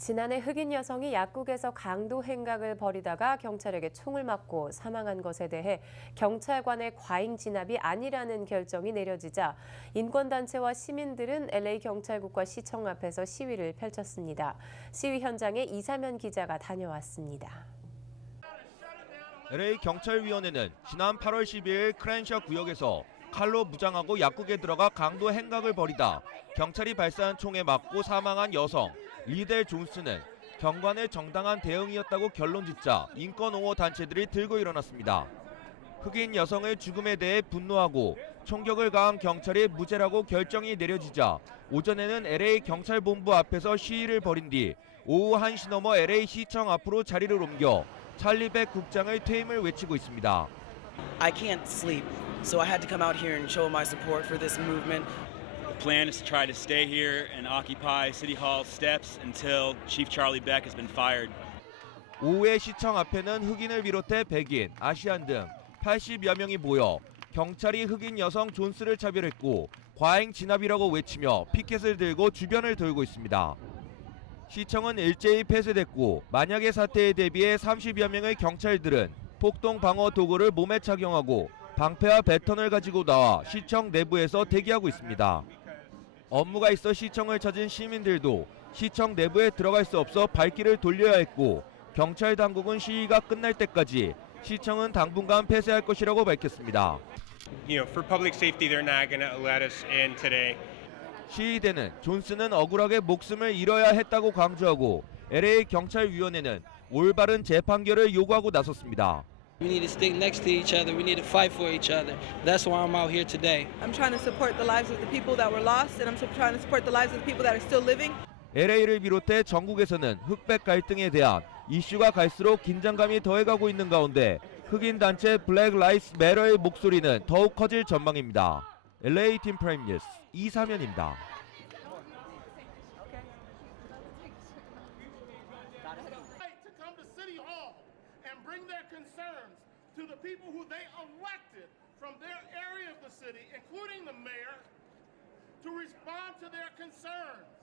지난해 흑인 여성이 약국에서 강도 행각을 벌이다가 경찰에게 총을 맞고 사망한 것에 대해 경찰관의 과잉 진압이 아니라는 결정이 내려지자 인권단체와 시민들은 LA 경찰국과 시청 앞에서 시위를 펼쳤습니다. 시위 현장에 이사면 기자가 다녀왔습니다. LA 경찰위원회는 지난 8월 12일 크랜셔 구역에서 칼로 무장하고 약국에 들어가 강도 행각을 벌이다 경찰이 발사한 총에 맞고 사망한 여성 리델 존스는 경관의 정당한 대응이었다고 결론짓자 인권옹호 단체들이 들고 일어났습니다. 흑인 여성의 죽음에 대해 분노하고 총격을 가한 경찰이 무죄라고 결정이 내려지자 오전에는 LA 경찰본부 앞에서 시위를 벌인 뒤 오후 1시 넘어 LA 시청 앞으로 자리를 옮겨 찰리백 국장의 퇴임을 외치고 있습니다. I can't sleep, so I had to come out here and show my support for this movement. The plan is to try to stay here and occupy City Hall steps until Chief Charlie Beck has been fired. 오후에 시청 앞에는 흑인을 비롯해 백인, 아시안 등 80여 명이 모여 경찰이 흑인 여성 존스를 차별했고 과잉 진압이라고 외치며 피켓을 들고 주변을 돌고 있습니다. 시청은 일제히 폐쇄됐고 만약의 사태에 대비해 30여 명의 경찰들은 폭동 방어 도구를 몸에 착용하고 방패와 배턴을 가지고 나와 시청 내부에서 대기하고 있습니다. 업무가 있어 시청을 찾은 시민들도 시청 내부에 들어갈 수 없어 발길을 돌려야 했고 경찰 당국은 시위가 끝날 때까지 시청은 당분간 폐쇄할 것이라고 밝혔습니다. you know, for public safety, they're not going to let us in today. 시위대는 존스는 억울하게 목숨을 잃어야 했다고 강조하고 LA 경찰위원회는 올바른 재판결을 요구하고 나섰습니다. We need to stick next to each other. We need to fight for each other. That's why I'm out here today. I'm trying to support the lives of the people that were lost, and I'm trying to support the lives of the people that are still living. LA를 비롯해 전국에서는 흑백 갈등에 대한 이슈가 갈수록 긴장감이 더해가고 있는 가운데 흑인 단체 블랙 라이스 매러의 목소리는 더욱 커질 전망입니다. LA 팀 프라임 뉴스 이사면입니다. Bring their concerns to the people who they elected from their area of the city, including the mayor, to respond to their concerns.